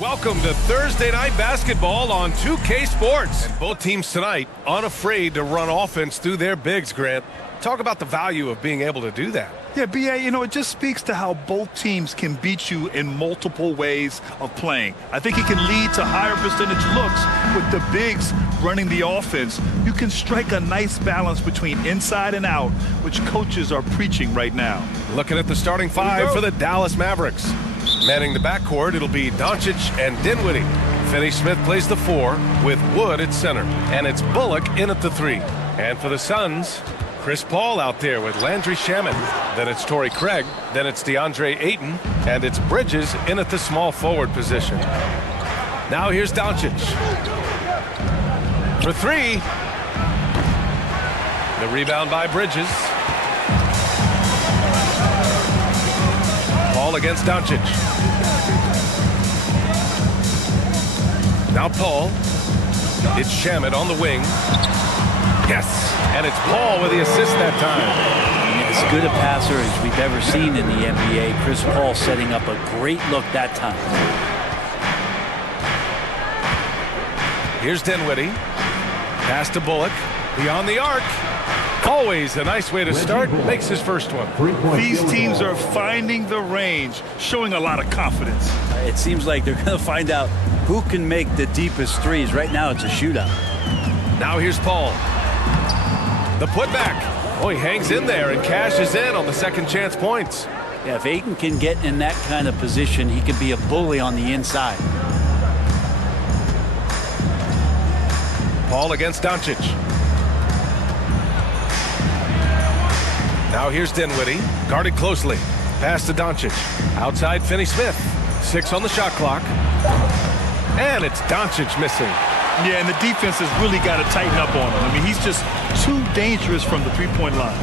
Welcome to Thursday Night Basketball on 2K Sports. And both teams tonight unafraid to run offense through their bigs, Grant. Talk about the value of being able to do that. Yeah, B.A., it just speaks to how both teams can beat you in multiple ways of playing. I think it can lead to higher percentage looks with the bigs running the offense. You can strike a nice balance between inside and out, which coaches are preaching right now. Looking at the starting five for the Dallas Mavericks. Manning the backcourt, it'll be Doncic and Dinwiddie. Finney-Smith plays the 4 with Wood at center. And it's Bullock in at the 3. And for the Suns, Chris Paul out there with Landry Shamet. Then it's Torrey Craig. Then it's DeAndre Ayton. And it's Bridges in at the small forward position. Now here's Doncic. For 3. The rebound by Bridges. Paul against Doncic. Now Paul. It's Shamet on the wing. Yes, and it's Paul with the assist that time. As good a passer as we've ever seen in the NBA. Chris Paul setting up a great look that time. Here's Dinwiddie. Pass to Bullock. Beyond the arc. Always a nice way to start. Makes his first one. These teams are finding the range, showing a lot of confidence. It seems like they're going to find out who can make the deepest threes. Right now it's a shootout. Now here's Paul. The putback. Oh, he hangs in there and cashes in on the second chance points. Yeah, if Ayton can get in that kind of position, he could be a bully on the inside. Paul against Doncic. Now here's Dinwiddie, guarded closely. Pass to Doncic. Outside Finney-Smith. 6 on the shot clock. And it's Doncic missing. Yeah, and the defense has really got to tighten up on him. I mean, he's just too dangerous from the three-point line.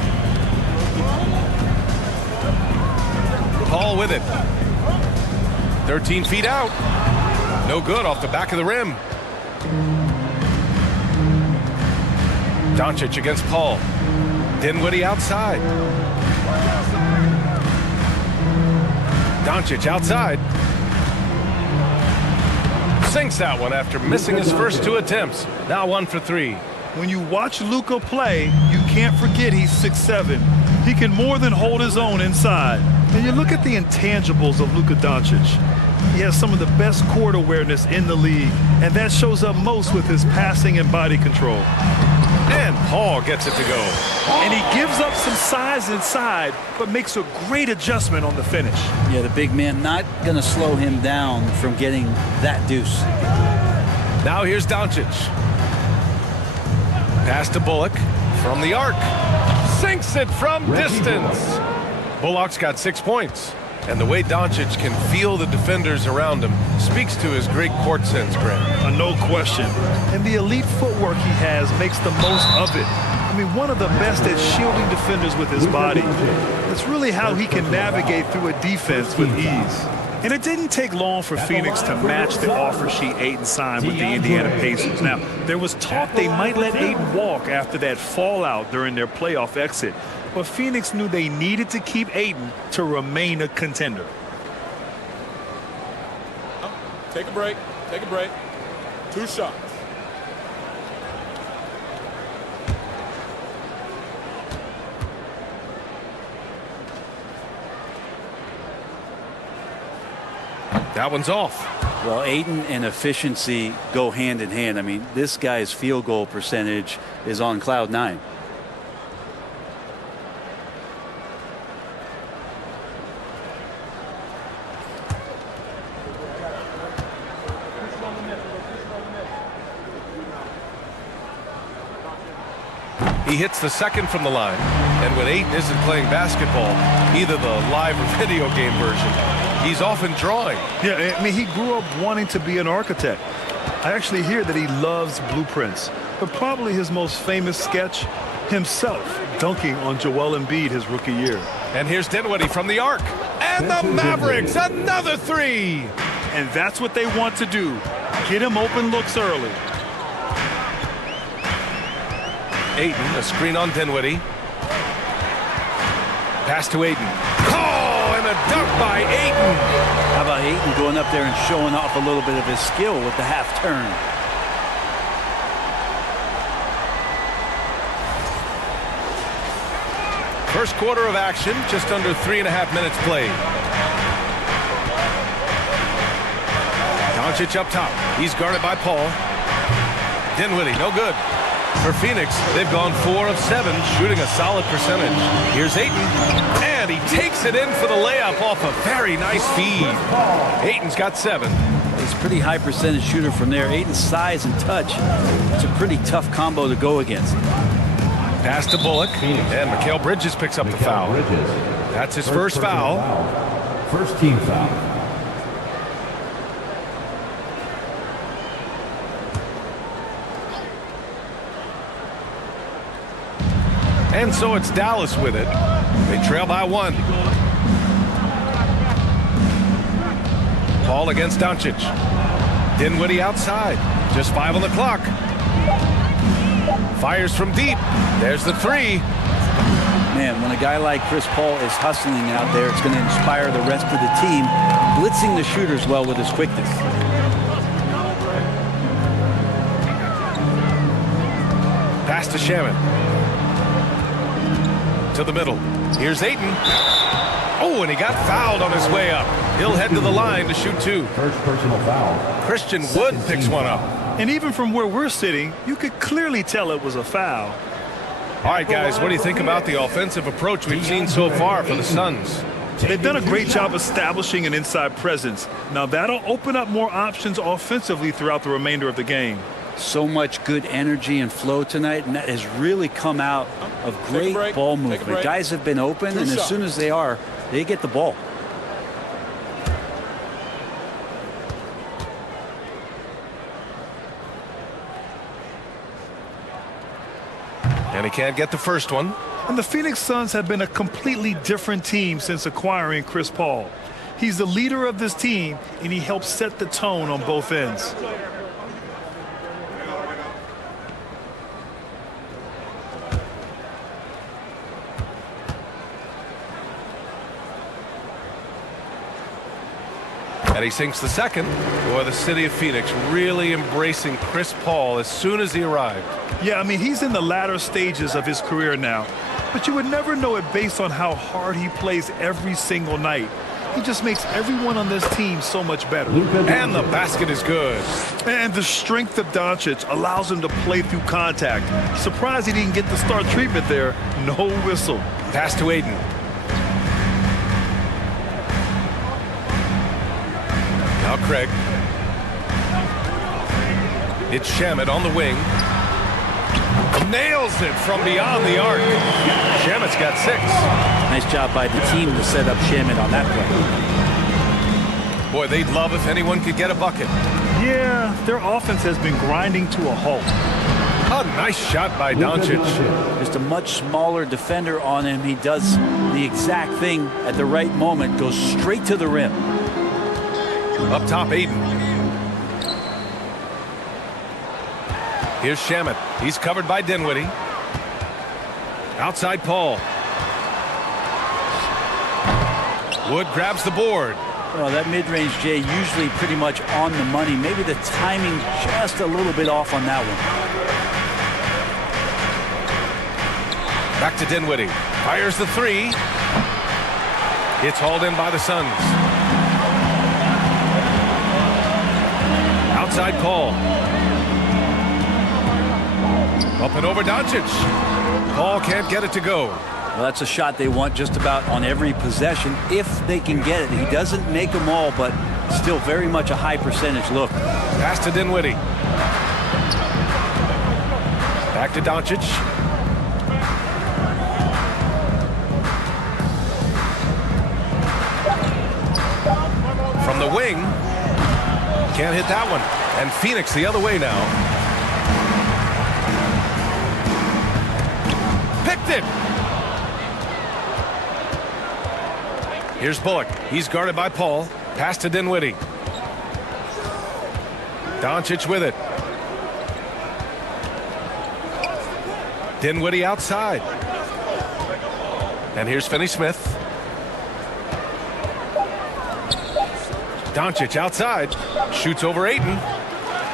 Paul with it. 13 feet out. No good off the back of the rim. Doncic against Paul. Dinwiddie outside. Doncic outside. Sinks that one after missing his first 2 attempts. Now 1 for 3. When you watch Luka play, you can't forget he's 6'7". He can more than hold his own inside. And you look at the intangibles of Luka Doncic. He has some of the best court awareness in the league, and that shows up most with his passing and body control. And Paul gets it to go. And he gives up some size inside, but makes a great adjustment on the finish. Yeah, the big man not going to slow him down from getting that deuce. Now here's Doncic. Pass to Bullock from the arc. Sinks it from distance. Bullock's got 6 points. And the way Doncic can feel the defenders around him speaks to his great court sense, Grant. No question. And the elite footwork he has makes the most of it. I mean, one of the best at shielding defenders with his body. It's really how he can navigate through a defense with ease. And it didn't take long for Phoenix to match the offer sheet Ayton signed with the Indiana Pacers. Now, there was talk they might let Ayton walk after that fallout during their playoff exit. But Phoenix knew they needed to keep Ayton to remain a contender. Take a break. Take a break. 2 shots. That one's off. Well, Ayton and efficiency go hand in hand. I mean, this guy's field goal percentage is on cloud 9. He hits the second from the line. And when Ayton isn't playing basketball, either the live or video game version, he's often drawing. Yeah, I mean, he grew up wanting to be an architect. I actually hear that he loves blueprints. But probably his most famous sketch, himself dunking on Joel Embiid his rookie year. And here's Dinwiddie from the arc. And the Mavericks, another 3. And that's what they want to do. Get him open looks early. Ayton, a screen on Dinwiddie. Pass to Ayton. Oh, and a dunk by Ayton. How about Ayton going up there and showing off a little bit of his skill with the half turn. First quarter of action, just under 3.5 minutes played. Doncic up top. He's guarded by Paul. Dinwiddie, no good. For Phoenix, they've gone 4 of 7, shooting a solid percentage. Here's Ayton, and he takes it in for the layup off a very nice feed. Ayton's got 7. He's a pretty high percentage shooter from there. Ayton's size and touch, it's a pretty tough combo to go against. Pass to Bullock, and Mikal Bridges picks up the foul. That's his first foul. First team foul. And so it's Dallas with it. They trail by 1. Paul against Doncic. Dinwiddie outside. Just 5 on the clock. Fires from deep. There's the 3. Man, when a guy like Chris Paul is hustling out there, it's going to inspire the rest of the team, blitzing the shooters well with his quickness. Pass to Shaman. To the middle. Here's Ayton. Oh, and he got fouled on his way up. He'll head to the line to shoot 2. First personal foul. Christian Wood picks one up. And even from where we're sitting, you could clearly tell it was a foul. All right, guys, what do you think about the offensive approach we've seen so far for the Suns? They've done a great job establishing an inside presence. Now that'll open up more options offensively throughout the remainder of the game. So much good energy and flow tonight, and that has really come out of great ball movement. Guys have been open, and as soon as they get the ball. And he can't get the first one. And the Phoenix Suns have been a completely different team since acquiring Chris Paul. He's the leader of this team, and he helps set the tone on both ends. And he sinks the second. Boy, the city of Phoenix really embracing Chris Paul as soon as he arrived. Yeah, I mean, he's in the latter stages of his career now. But you would never know it based on how hard he plays every single night. He just makes everyone on this team so much better. And the basket is good. And the strength of Doncic allows him to play through contact. Surprised he didn't get the star treatment there. No whistle. Pass to Ayton. Now Craig. It's Shamet on the wing. Nails it from beyond the arc. Shamet's got 6. Nice job by the team to set up Shamet on that play. Boy, they'd love if anyone could get a bucket. Yeah, their offense has been grinding to a halt. A nice shot by Doncic. Just a much smaller defender on him. He does the exact thing at the right moment, goes straight to the rim. Up top, Ayton. Here's Shamet. He's covered by Dinwiddie. Outside Paul. Wood grabs the board. Well, that mid-range, Jay, usually pretty much on the money. Maybe the timing just a little bit off on that one. Back to Dinwiddie. Fires the 3. It's hauled in by the Suns. Outside Paul. Up and over Doncic. Paul can't get it to go. Well, that's a shot they want just about on every possession if they can get it. He doesn't make them all, but still very much a high percentage look. Pass to Dinwiddie. Back to Doncic. From the wing. Can't hit that one. And Phoenix the other way now. Picked it. Here's Bullock. He's guarded by Paul. Pass to Dinwiddie. Doncic with it. Dinwiddie outside. And here's Finney-Smith. Doncic outside. Shoots over Ayton.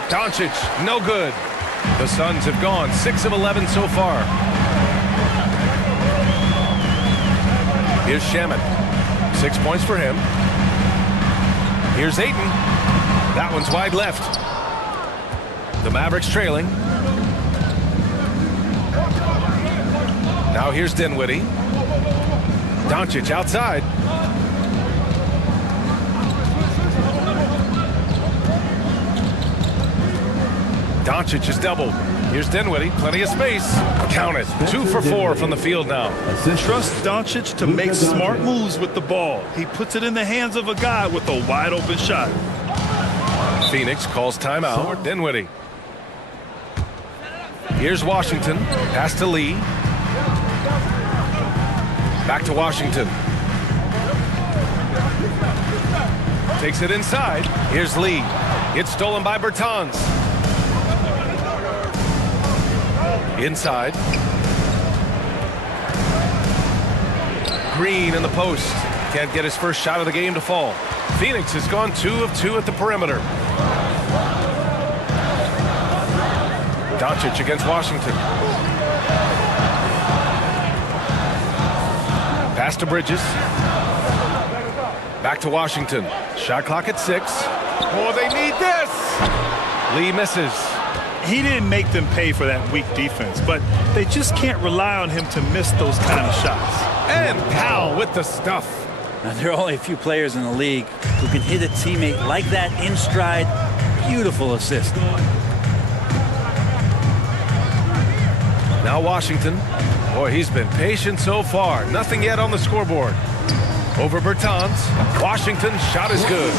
Doncic, no good. The Suns have gone 6 of 11 so far. Here's Shaman. 6 points for him. Here's Ayton. That one's wide left. The Mavericks trailing. Now here's Dinwiddie. Doncic outside. Doncic is doubled. Here's Dinwiddie, plenty of space. Count it, 2 for 4 from the field now. Trust Doncic to make smart moves with the ball. He puts it in the hands of a guy with a wide open shot. Phoenix calls timeout. Dinwiddie. Here's Washington. Pass to Lee. Back to Washington. Takes it inside. Here's Lee. It's stolen by Bertans. Inside. Green in the post. Can't get his first shot of the game to fall. Phoenix has gone 2 of 2 at the perimeter. Doncic against Washington. Pass to Bridges. Back to Washington. Shot clock at 6. Oh, they need this. Lee misses. He didn't make them pay for that weak defense, but they just can't rely on him to miss those kind of shots. And Powell with the stuff. Now, there are only a few players in the league who can hit a teammate like that in stride. Beautiful assist. Now Washington. Boy, he's been patient so far. Nothing yet on the scoreboard. Over Bertans. Washington's shot is good.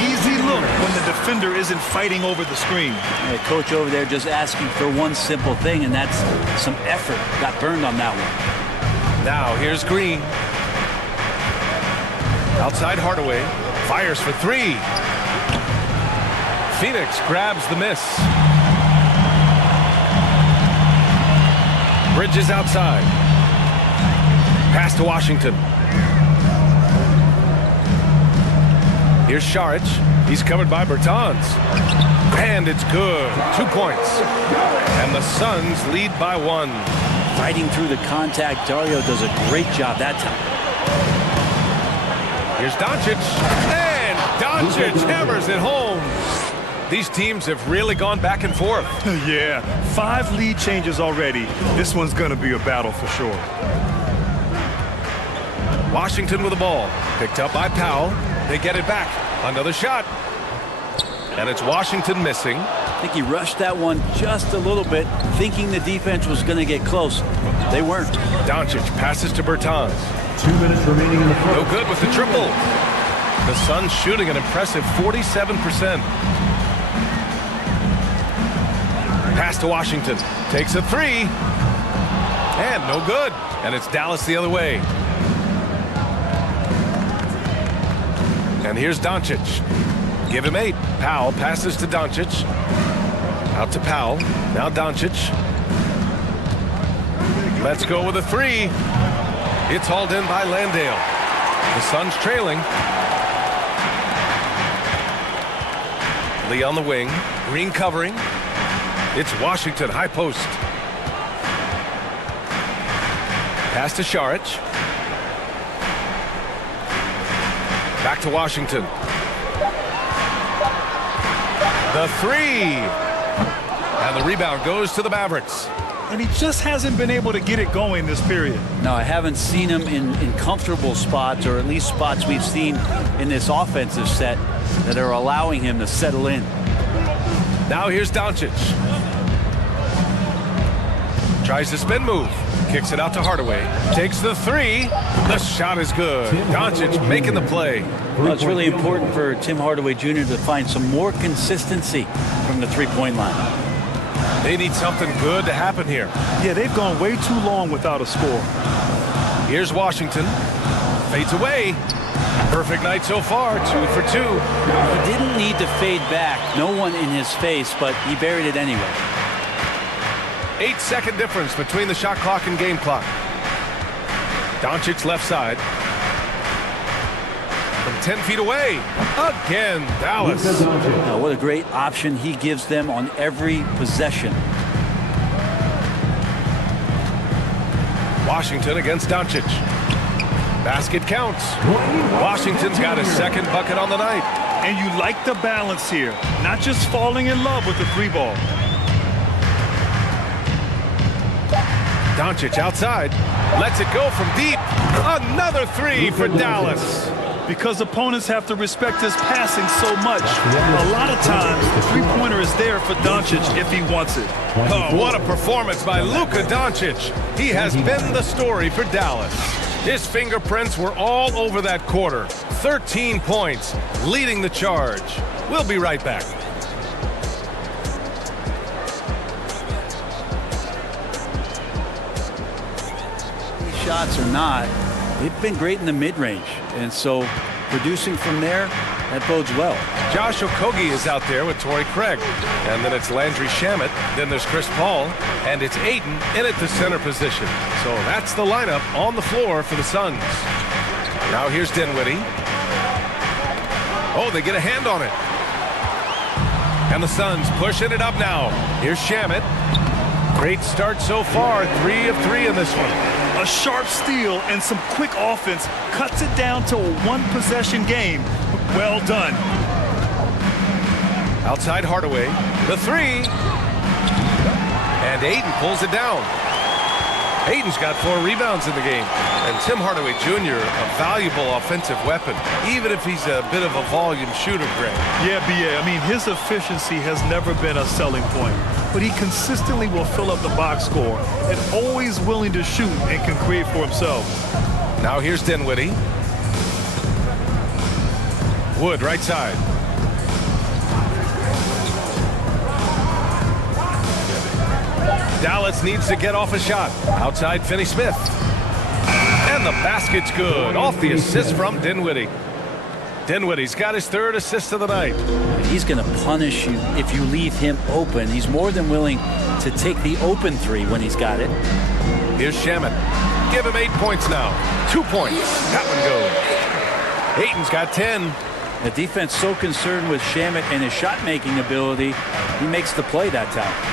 Easy look when the defender isn't fighting over the screen. The coach over there just asking for one simple thing, and that's some effort. Got burned on that one. Now here's Green. Outside Hardaway. Fires for 3. Phoenix grabs the miss. Bridges outside. Pass to Washington. Here's Šarić. He's covered by Bertans. And it's good. 2 points. And the Suns lead by 1. Fighting through the contact, Dario does a great job that time. Here's Doncic. And Doncic hammers it home. These teams have really gone back and forth. Yeah, 5 lead changes already. This one's going to be a battle for sure. Washington with the ball. Picked up by Powell. They get it back. Another shot. And it's Washington missing. I think he rushed that one just a little bit, thinking the defense was going to get close. They weren't. Doncic passes to Bertans. 2 minutes remaining in the first. No good with the triple. The Suns shooting an impressive 47%. Pass to Washington. Takes a 3. And no good. And it's Dallas the other way. And here's Doncic. Give him 8. Powell passes to Doncic. Out to Powell. Now Doncic. Let's go with a 3. It's hauled in by Landale. The Suns trailing. Lee on the wing. Green covering. It's Washington high post. Pass to Šarić. Back to Washington. The 3. And the rebound goes to the Mavericks. And he just hasn't been able to get it going this period. No, I haven't seen him in comfortable spots, or at least spots we've seen in this offensive set that are allowing him to settle in. Now here's Doncic. Tries the spin move. Kicks it out to Hardaway. Takes the 3. The shot is good. Doncic making the play. Well, it's really important for Tim Hardaway Jr. to find some more consistency from the three-point line. They need something good to happen here. Yeah, they've gone way too long without a score. Here's Washington. Fades away. Perfect night so far. 2 for 2. He didn't need to fade back. No one in his face, but he buried it anyway. 8-second difference between the shot clock and game clock. Doncic left side. From 10 feet away. Again, Dallas. Now, what a great option he gives them on every possession. Washington against Doncic. Basket counts. Washington's got his second bucket on the night. And you like the balance here, not just falling in love with the three ball. Doncic outside, lets it go from deep. Another three for Dallas. Because opponents have to respect his passing so much, a lot of times the three-pointer is there for Doncic if he wants it. Oh, what a performance by Luka Doncic. He has been the story for Dallas. His fingerprints were all over that quarter. 13 points, leading the charge. We'll be right back. Shots or not, they've been great in the mid-range, and so producing from there, that bodes well. Josh Okogie is out there with Torrey Craig, and then it's Landry Shamet, then there's Chris Paul, and it's Ayton in at the center position. So that's the lineup on the floor for the Suns. Now here's Dinwiddie. Oh, they get a hand on it. And the Suns pushing it up now. Here's Shamet. Great start so far, 3 of 3 in this one. A sharp steal and some quick offense cuts it down to a one-possession game. Well done. Outside Hardaway, the three. And Ayton pulls it down. Ayton's got 4 rebounds in the game. And Tim Hardaway Jr., a valuable offensive weapon, even if he's a bit of a volume shooter, Greg. Yeah, B.A. I mean, his efficiency has never been a selling point, but he consistently will fill up the box score and always willing to shoot and can create for himself. Now here's Dinwiddie. Wood right side. Dallas needs to get off a shot. Outside Finney-Smith. And the basket's good. Off the assist from Dinwiddie. Dinwiddie's got his 3rd assist of the night. He's going to punish you if you leave him open. He's more than willing to take the open three when he's got it. Here's Shamet. Give him 8 points now. 2 points. That one goes. Ayton's got 10. The defense so concerned with Shamet and his shot-making ability, he makes the play that time.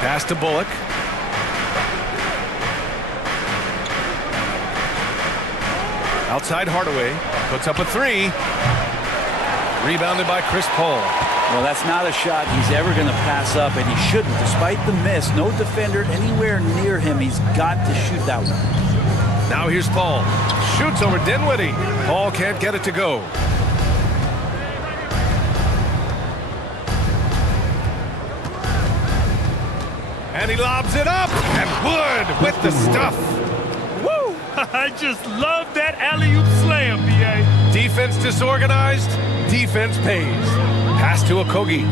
Pass to Bullock. Outside Hardaway. Puts up a 3. Rebounded by Chris Paul. Well, that's not a shot he's ever going to pass up, and he shouldn't. Despite the miss, no defender anywhere near him. He's got to shoot that one. Now here's Paul. Shoots over Dinwiddie. Paul can't get it to go. And he lobs it up. And Wood with the stuff. Woo! I just love that alley-oop slam, B.A. Defense disorganized. Defense pays. Pass to Okogie.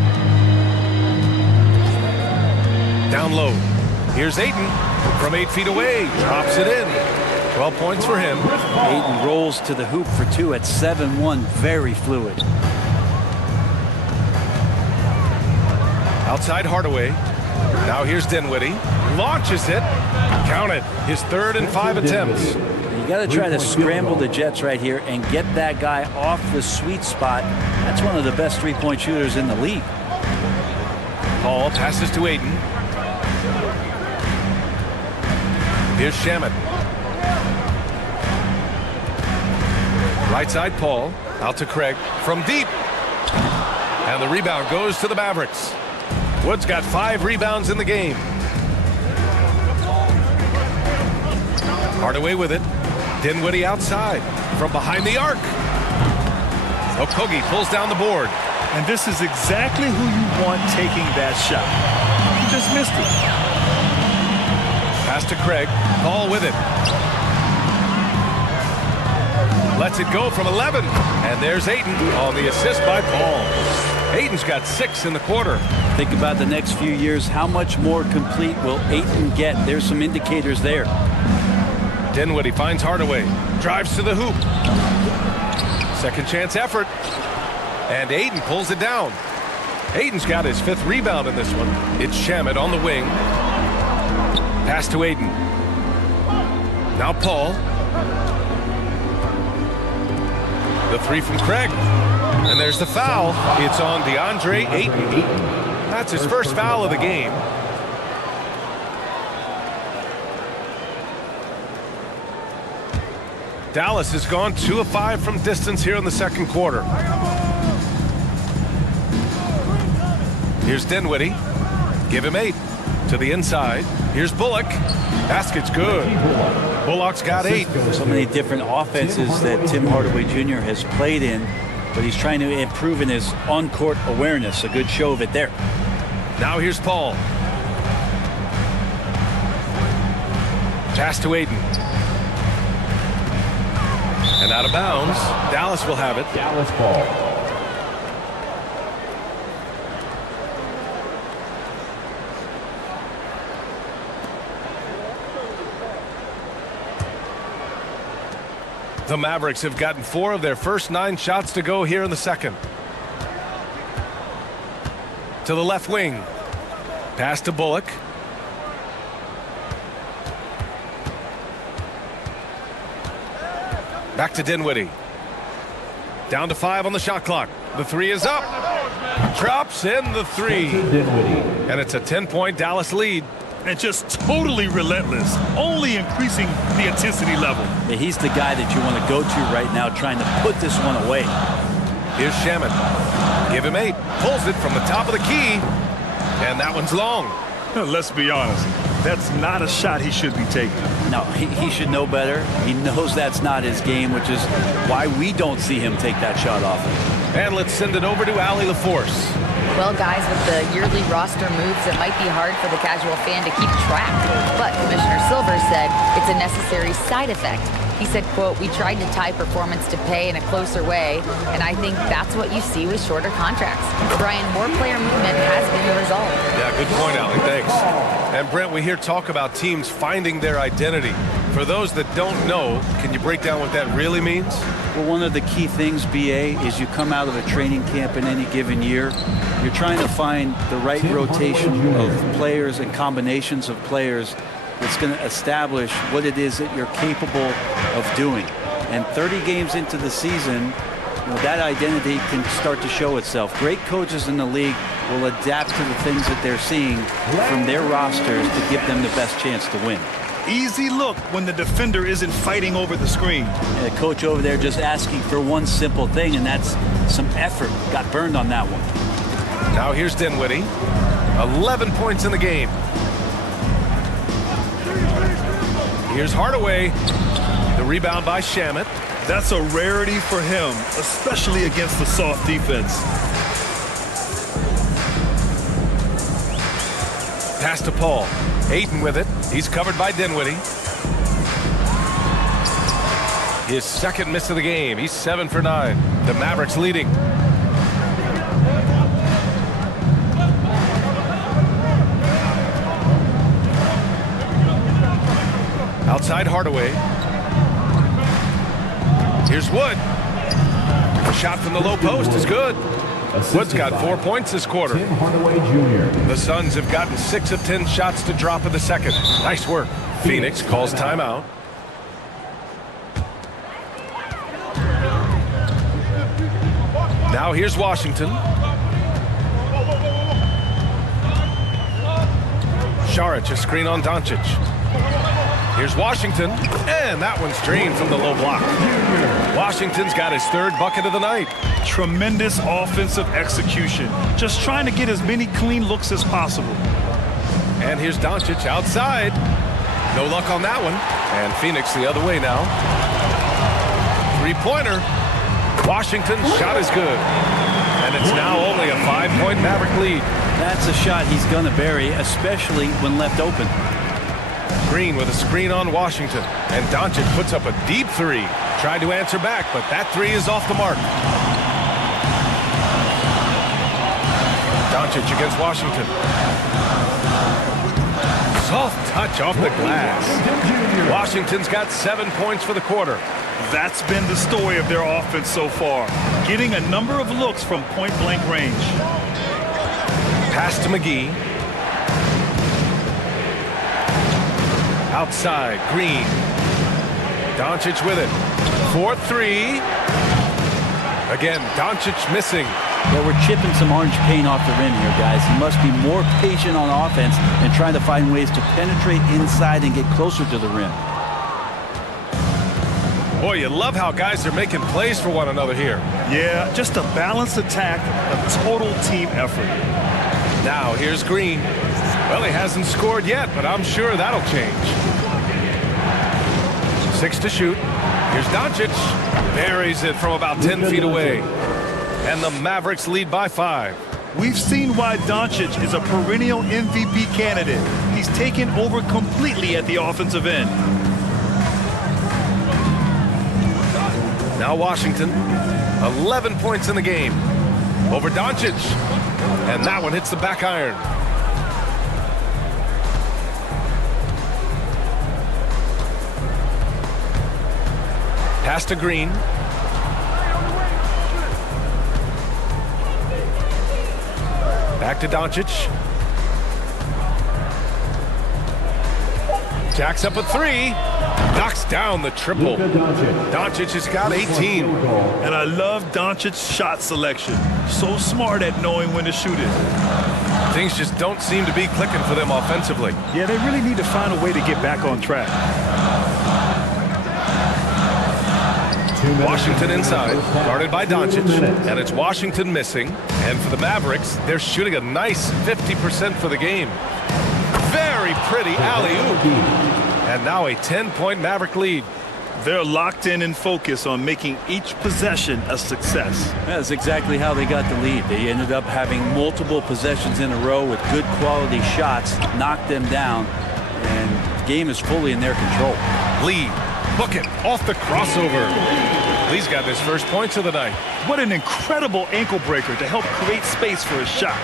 Down low. Here's Ayton from 8 feet away. Drops it in. 12 points for him. Ayton rolls to the hoop for 2 at 7-1. Very fluid. Outside Hardaway. Now here's Dinwiddie. Launches it. Count it. His 3rd and 5 attempts. You got to try to scramble the Jets right here and get that guy off the sweet spot. That's one of the best three-point shooters in the league. Paul passes to Ayton. Here's Shamet. Right side Paul. Out to Craig from deep. And the rebound goes to the Mavericks. Wood's got 5 rebounds in the game. Hardaway with it. Dinwiddie outside from behind the arc. Okogie pulls down the board. And this is exactly who you want taking that shot. He just missed it. Pass to Craig. Paul with it. Lets it go from 11. And there's Ayton on the assist by Paul. Ayton's got 6 in the quarter. Think about the next few years. How much more complete will Ayton get? There's some indicators there. Dinwiddie finds Hardaway. Drives to the hoop. Second chance effort. And Ayton pulls it down. Ayton's got his 5th rebound in this one. It's Shamet on the wing. Pass to Ayton. Now Paul. The three from Craig. And there's the foul. It's on DeAndre Ayton. That's his first foul of the game. Dallas has gone 2 of 5 from distance here in the second quarter. Here's Dinwiddie. Give him 8 to the inside. Here's Bullock. Basket's good. Bullock's got 8. So many different offenses that Tim Hardaway Jr. has played in, but he's trying to improve in his on-court awareness. A good show of it there. Now here's Paul. Pass to Ayton. And out of bounds. Dallas will have it. Dallas ball. The Mavericks have gotten 4 of their first 9 shots to go here in the second. To the left wing. Pass to Bullock. Back to Dinwiddie. Down to 5 on the shot clock. The 3 is up. Drops in the 3. And it's a 10-point Dallas lead. And just totally relentless, only increasing the intensity level. Yeah, he's the guy that you want to go to right now, trying to put this one away. Here's Shaman. Give him 8. Pulls it from the top of the key. And that one's long. Let's be honest. That's not a shot he should be taking. No, he should know better. He knows that's not his game, which is why we don't see him take that shot often. And let's send it over to Allie LaForce. Well, guys, with the yearly roster moves, it might be hard for the casual fan to keep track. But Commissioner Silver said it's a necessary side effect. He said, quote, "We tried to tie performance to pay in a closer way, and I think that's what you see with shorter contracts." Brian, more player movement has been the result. Yeah, good point, Allie. Thanks. And Brent, we hear talk about teams finding their identity. For those that don't know, can you break down what that really means? Well, one of the key things, BA, is you come out of a training camp in any given year. You're trying to find the right rotation of players and combinations of players that's going to establish what it is that you're capable of doing. And 30 games into the season, that identity can start to show itself. Great coaches in the league will adapt to the things that they're seeing from their rosters to give them the best chance to win. Easy look when the defender isn't fighting over the screen. And the coach over there just asking for one simple thing, and that's some effort. Got burned on that one. Now here's Dinwiddie. 11 points in the game. Here's Hardaway. The rebound by Shamet. That's a rarity for him, especially against the soft defense. Pass to Paul. Ayton with it. He's covered by Dinwiddie. His second miss of the game. He's 7 for 9. The Mavericks leading. Outside Hardaway. Here's Wood. The shot from the low post is good. Wood's got 4 points this quarter. Tim Hardaway Jr. The Suns have gotten 6 of 10 shots to drop in the second. Nice work. Phoenix calls timeout. Now here's Washington. Šarić, a screen on Doncic. Here's Washington, and that one's drained from the low block. Washington's got his 3rd bucket of the night. Tremendous offensive execution. Just trying to get as many clean looks as possible. And here's Doncic outside. No luck on that one. And Phoenix the other way now. 3-pointer. Washington's shot is good. And it's now only a 5-point Maverick lead. That's a shot he's going to bury, especially when left open. Green with a screen on Washington. And Doncic puts up a deep 3. Tried to answer back, but that 3 is off the mark. Doncic against Washington. Soft touch off the glass. Washington's got 7 points for the quarter. That's been the story of their offense so far. Getting a number of looks from point-blank range. Pass to McGee. Outside, Green. Doncic with it. 4-3. Again, Doncic missing. Yeah, we're chipping some orange paint off the rim here, guys. He must be more patient on offense and trying to find ways to penetrate inside and get closer to the rim. Boy, you love how guys are making plays for one another here. Yeah, just a balanced attack, a total team effort. Now, here's Green. Well, he hasn't scored yet, but I'm sure that'll change. 6 to shoot. Here's Doncic. Buries it from about 10 feet away. And the Mavericks lead by 5. We've seen why Doncic is a perennial MVP candidate. He's taken over completely at the offensive end. Now Washington, 11 points in the game over Doncic. And that one hits the back iron. Pass to Green. Back to Doncic. Jacks up a 3. Knocks down the triple. Doncic has got 18. And I love Doncic's shot selection. So smart at knowing when to shoot it. Things just don't seem to be clicking for them offensively. Yeah, they really need to find a way to get back on track. Washington inside, guarded by Doncic, and it's Washington missing. And for the Mavericks, they're shooting a nice 50% for the game. Very pretty alley-oop. And now a 10-point Maverick lead. They're locked in and focused on making each possession a success. That's exactly how they got the lead. They ended up having multiple possessions in a row with good quality shots, knocked them down, and the game is fully in their control. Lee, book it, off the crossover. Lee's got his first points of the night. What an incredible ankle breaker to help create space for his shot.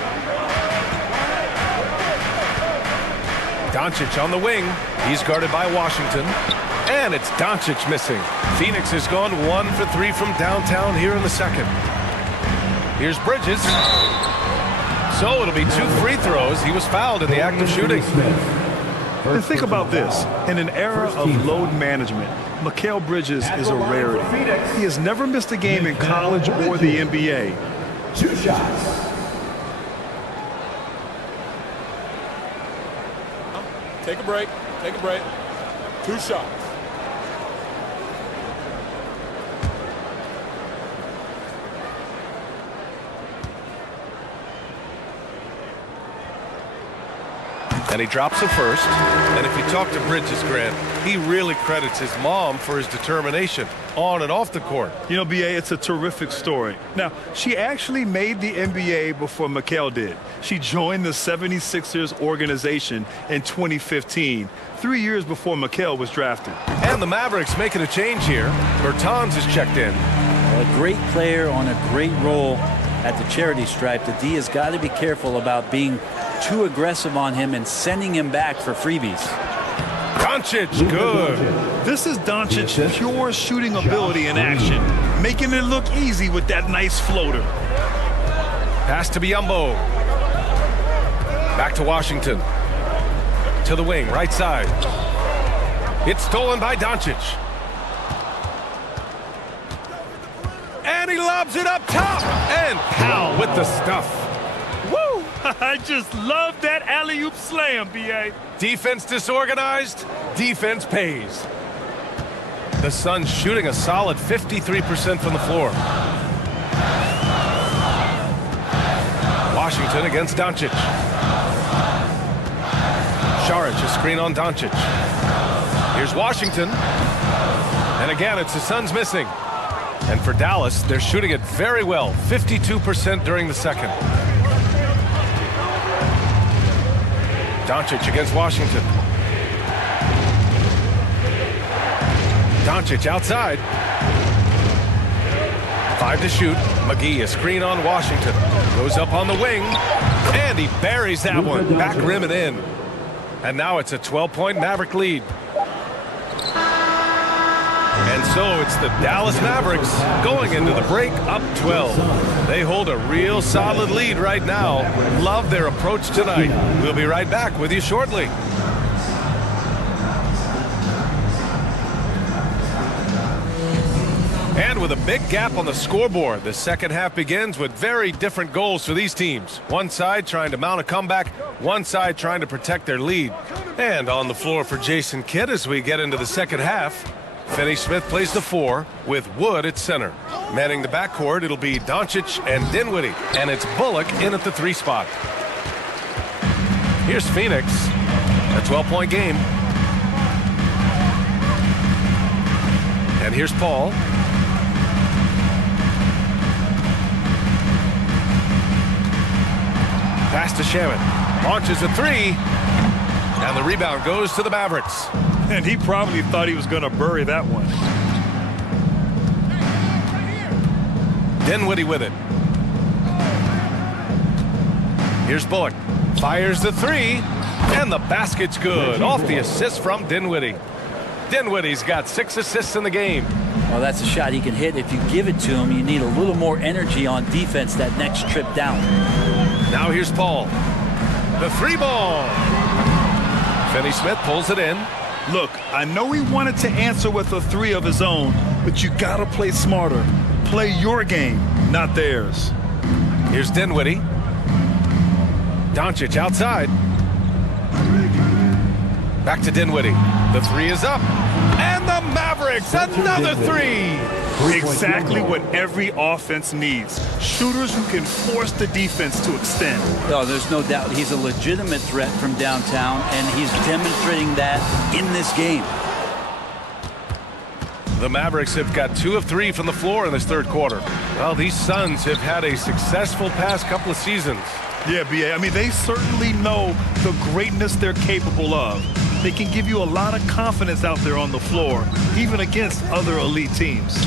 Doncic on the wing. He's guarded by Washington. And it's Doncic missing. Phoenix has gone 1 for 3 from downtown here in the second. Here's Bridges. So it'll be 2 free throws. He was fouled in the act of shooting. And think about this. In an era of load management, Mikal Bridges is a rarity. He has never missed a game in college or the NBA. 2 shots. Take a break. Take a break. 2 shots. And he drops a first. And if you talk to Bridges, Grant, he really credits his mom for his determination on and off the court. You know, B.A., it's a terrific story. Now, she actually made the NBA before Mikal did. She joined the 76ers organization in 2015, 3 years before Mikal was drafted. And the Mavericks making a change here. Bertans has checked in. A great player on a great role at the charity stripe. The D has got to be careful about being too aggressive on him and sending him back for freebies. Doncic, good. This is Doncic's pure shooting ability in action, making it look easy with that nice floater. Pass to Biyombo. Back to Washington. To the wing, right side. It's stolen by Doncic. And he lobs it up top. And Powell with the stuff. Woo! I just love that alley-oop slam, B.A. Defense disorganized, defense pays. The Suns shooting a solid 53% from the floor. Washington against Doncic. Saric, a screen on Doncic. Here's Washington. And again, it's the Suns missing. And for Dallas, they're shooting it very well, 52% during the second. Doncic against Washington. Doncic outside. 5 to shoot. McGee, a screen on Washington. Goes up on the wing. And he buries that one. Back rim and in. And now it's a 12-point Maverick lead. And so it's the Dallas Mavericks going into the break up 12. They hold a real solid lead right now. Love their approach tonight. We'll be right back with you shortly. And with a big gap on the scoreboard, the second half begins with very different goals for these teams. One side trying to mount a comeback, one side trying to protect their lead. And on the floor for Jason Kidd as we get into the second half, Finney Smith plays the 4 with Wood at center. Manning the backcourt, it'll be Doncic and Dinwiddie. And it's Bullock in at the 3 spot. Here's Phoenix, a 12-point game. And here's Paul. Pass to Shaman. Launches a 3. And the rebound goes to the Mavericks. And he probably thought he was going to bury that one. Dinwiddie with it. Here's Bullock. Fires the 3. And the basket's good. Off the assist from Dinwiddie. Dinwiddie's got 6 assists in the game. Well, that's a shot he can hit. If you give it to him, you need a little more energy on defense that next trip down. Now here's Paul. The 3 ball. Finney Smith pulls it in. Look, I know he wanted to answer with a 3 of his own, but you got to play smarter. Play your game, not theirs. Here's Dinwiddie. Doncic outside. Back to Dinwiddie. The 3 is up. And the Mavericks, another 3. Exactly what every offense needs. Shooters who can force the defense to extend. No, there's no doubt he's a legitimate threat from downtown, and he's demonstrating that in this game. The Mavericks have got 2 of 3 from the floor in this third quarter. Well, these Suns have had a successful past couple of seasons. Yeah, B.A. I mean, they certainly know the greatness they're capable of. They can give you a lot of confidence out there on the floor, even against other elite teams.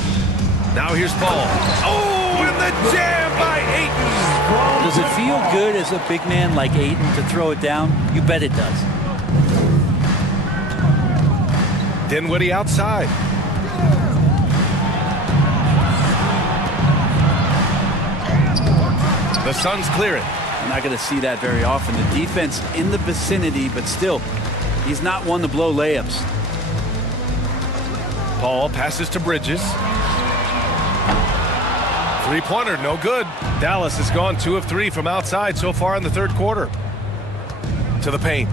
Now here's Paul. Oh, and the jam by Ayton. Does it feel good as a big man like Ayton to throw it down? You bet it does. Dinwiddie outside. The Suns clear it. You're not going to see that very often. The defense in the vicinity, but still, he's not one to blow layups. Paul passes to Bridges. 3-pointer, no good. Dallas has gone 2 of 3 from outside so far in the third quarter. To the paint.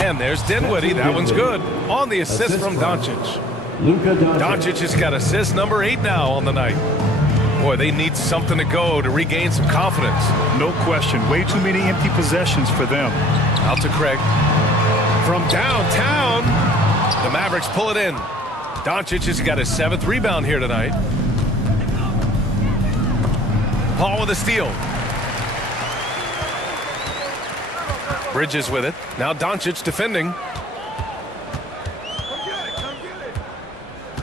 And there's Dinwiddie. That one's good. On the assist from Doncic. Doncic has got assist number 8 now on the night. Boy, they need something to go to regain some confidence. No question. Way too many empty possessions for them. Out to Craig. From downtown, the Mavericks pull it in. Doncic has got his 7th rebound here tonight. Paul with a steal. Bridges with it. Now Doncic defending.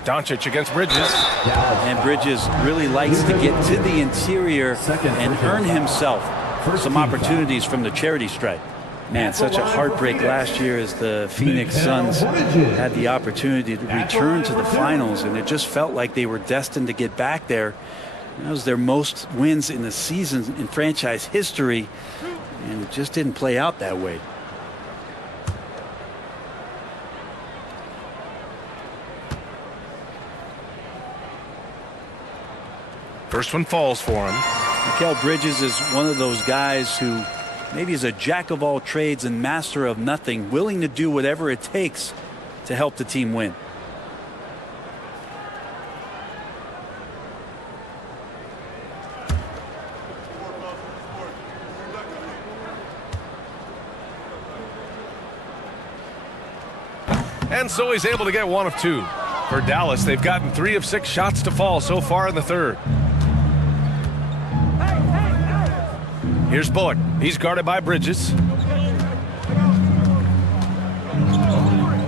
Doncic against Bridges. And Bridges really likes to get to the interior and earn himself some opportunities from the charity stripe. Man, such a heartbreak last year as the Phoenix Suns had the opportunity to return to the finals, and it just felt like they were destined to get back there. That was their most wins in the season in franchise history, and it just didn't play out that way. First one falls for him. Mikal Bridges is one of those guys who maybe is a jack of all trades and master of nothing, willing to do whatever it takes to help the team win. And so he's able to get 1 of 2. For Dallas, they've gotten 3 of 6 shots to fall so far in the third. Here's Bullock. He's guarded by Bridges.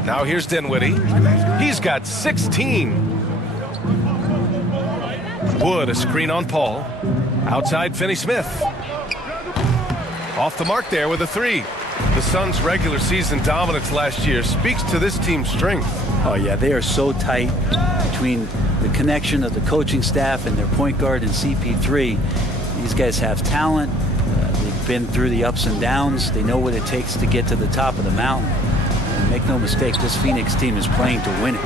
Now here's Dinwiddie. He's got 16. Wood, a screen on Paul. Outside, Finney Smith. Off the mark there with a 3. The Suns' regular season dominance last year speaks to this team's strength. Oh, yeah, they are so tight between the connection of the coaching staff and their point guard and CP3. These guys have talent. They've been through the ups and downs. They know what it takes to get to the top of the mountain. And make no mistake, this Phoenix team is playing to win it.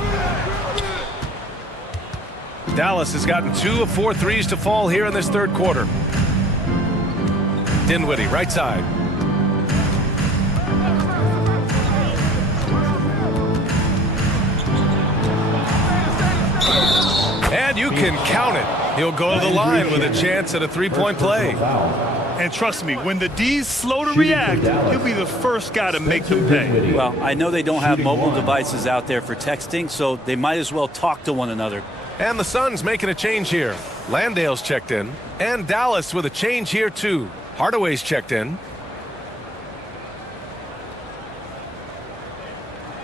Dallas has gotten 2 of 4 threes to fall here in this third quarter. Dinwiddie, right side. And you can count it. He'll go to the line with a chance at a three-point play. And trust me, when the D's slow to react, he'll be the first guy to make them pay. Well, I know they don't have mobile devices out there for texting, so they might as well talk to one another. And the Suns making a change here. Landale's checked in. And Dallas with a change here too. Hardaway's checked in.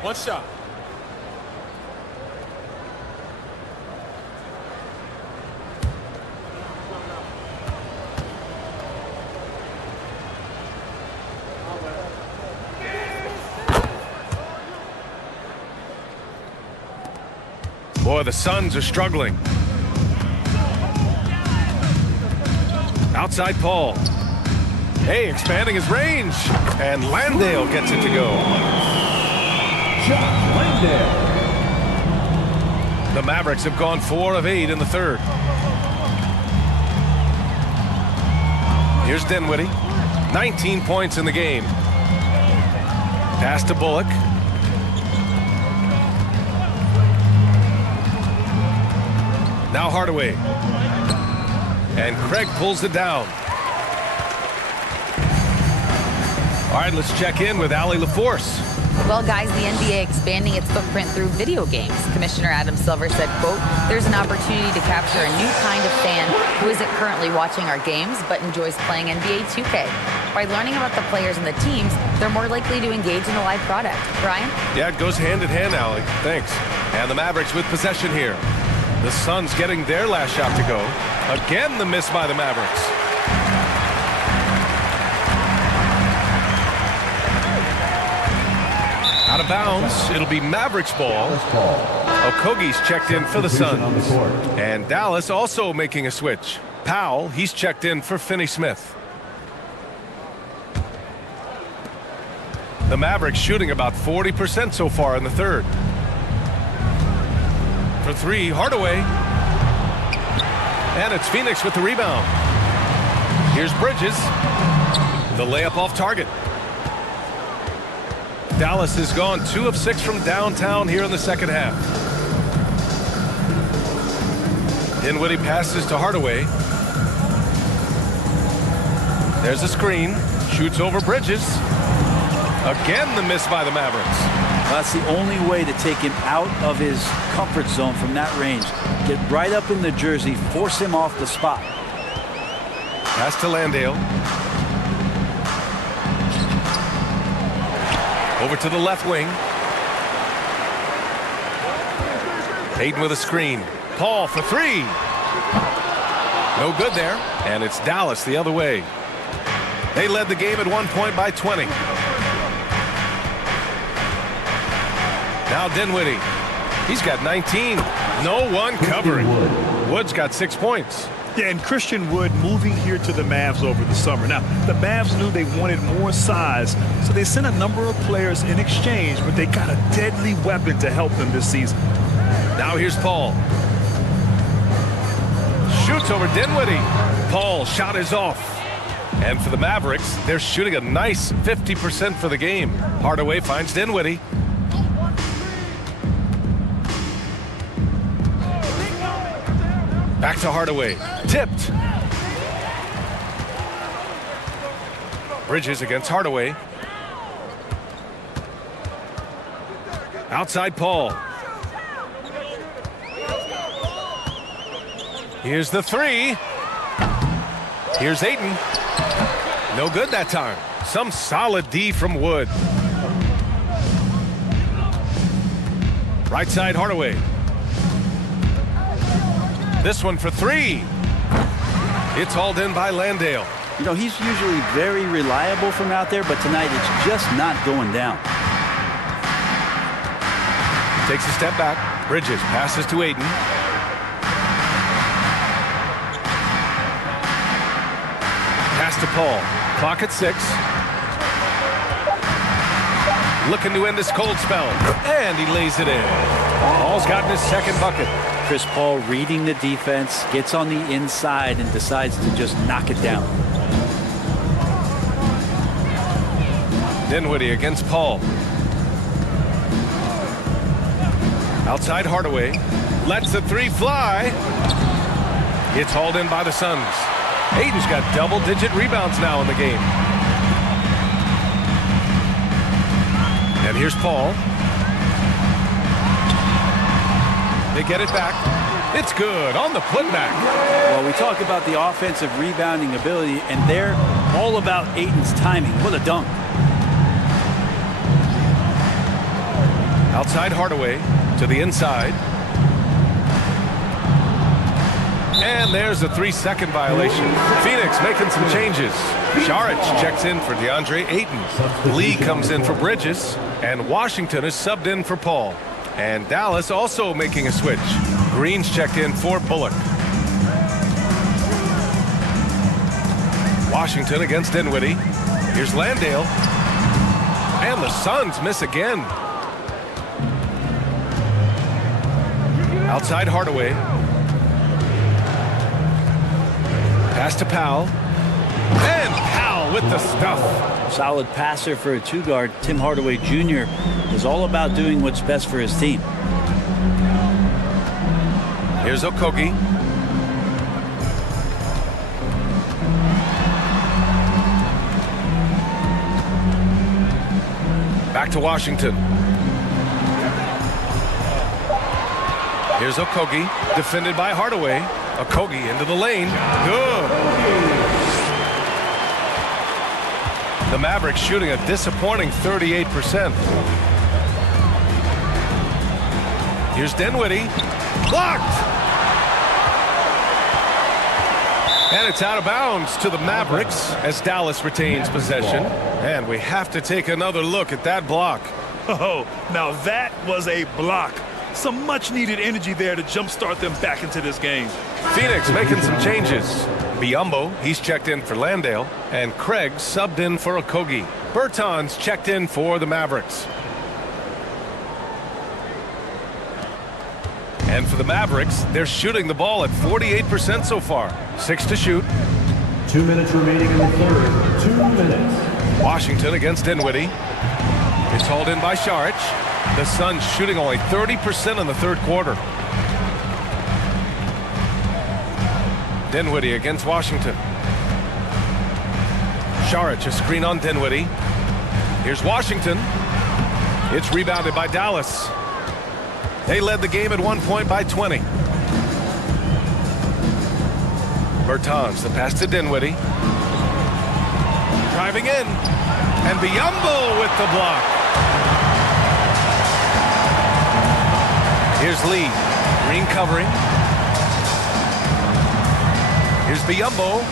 One shot. Boy, the Suns are struggling. Outside Paul. Hey, expanding his range. And Landale gets it to go. The Mavericks have gone 4 of 8 in the third. Here's Dinwiddie. 19 points in the game. Pass to Bullock. Now Hardaway. And Craig pulls it down. All right, let's check in with Allie LaForce. Well, guys, the NBA expanding its footprint through video games. Commissioner Adam Silver said, quote, there's an opportunity to capture a new kind of fan who isn't currently watching our games but enjoys playing NBA 2K. By learning about the players and the teams, they're more likely to engage in the live product. Brian? Yeah, it goes hand in hand, Allie. Thanks. And the Mavericks with possession here. The Suns getting their last shot to go. Again, the miss by the Mavericks. Out of bounds. It'll be Mavericks ball. Okogie's checked in for the Suns. And Dallas also making a switch. Powell, he's checked in for Finney-Smith. The Mavericks shooting about 40% so far in the third. For 3, Hardaway. And it's Phoenix with the rebound. Here's Bridges. The layup off target. Dallas has gone 2 of 6 from downtown here in the second half. Dinwiddie passes to Hardaway. There's a screen. Shoots over Bridges. Again, the miss by the Mavericks. Well, that's the only way to take him out of his comfort zone from that range. Get right up in the jersey, force him off the spot. Pass to Landale. Over to the left wing. Hayden with a screen. Paul for 3. No good there. And it's Dallas the other way. They led the game at one point by 20. Now Dinwiddie. He's got 19. No one covering. Wood's got 6 points. Yeah, and Christian Wood moving here to the Mavs over the summer. Now, the Mavs knew they wanted more size, so they sent a number of players in exchange, but they got a deadly weapon to help them this season. Now here's Paul. Shoots over Dinwiddie. Paul shot is off. And for the Mavericks, they're shooting a nice 50% for the game. Hardaway finds Dinwiddie. Back to Hardaway. Tipped. Bridges against Hardaway. Outside Paul. Here's the 3. Here's Ayton. No good that time. Some solid D from Wood. Right side Hardaway. This one for 3. It's hauled in by Landale. You know, he's usually very reliable from out there, but tonight it's just not going down. Takes a step back. Bridges passes to Ayton. Pass to Paul. Clock at 6. Looking to end this cold spell. And he lays it in. Paul's gotten his second bucket. Chris Paul reading the defense, gets on the inside and decides to just knock it down. Dinwiddie against Paul. Outside Hardaway. Lets the three fly. It's hauled in by the Suns. Ayton's got double-digit rebounds now in the game. And here's Paul. They get it back. It's good on the putback. Well, we talk about the offensive rebounding ability, and they're all about Ayton's timing. What a dunk. Outside Hardaway to the inside. And there's a 3-second violation. Phoenix making some changes. Saric checks in for DeAndre Ayton. Lee comes in for Bridges. And Washington is subbed in for Paul. And Dallas also making a switch. Green's checked in for Bullock. Washington against Dinwiddie. Here's Landale. And the Suns miss again. Outside Hardaway. Pass to Powell. And Powell with the stuff. Solid passer for a two-guard. Tim Hardaway Jr. is all about doing what's best for his team. Here's Okogie. Back to Washington. Here's Okogie, defended by Hardaway. Okogie into the lane. Good. The Mavericks shooting a disappointing 38%. Here's Dinwiddie. Blocked. And it's out of bounds to the Mavericks as Dallas retains possession. And we have to take another look at that block. Oh, now that was a block. Some much-needed energy there to jumpstart them back into this game. Phoenix making some changes. Biyombo, he's checked in for Landale. And Craig subbed in for Okogie. Bertans checked in for the Mavericks. And for the Mavericks, they're shooting the ball at 48% so far. 6 to shoot. 2 minutes remaining in the third. 2 minutes. Washington against Dinwiddie. It's hauled in by Saric. The Suns shooting only 30% in the third quarter. Dinwiddie against Washington. Saric, a screen on Dinwiddie. Here's Washington. It's rebounded by Dallas. They led the game at one point by 20. Bertans, the pass to Dinwiddie. Driving in. And Biyombo with the block. Here's Lee. Green covering. Here's Biyombo.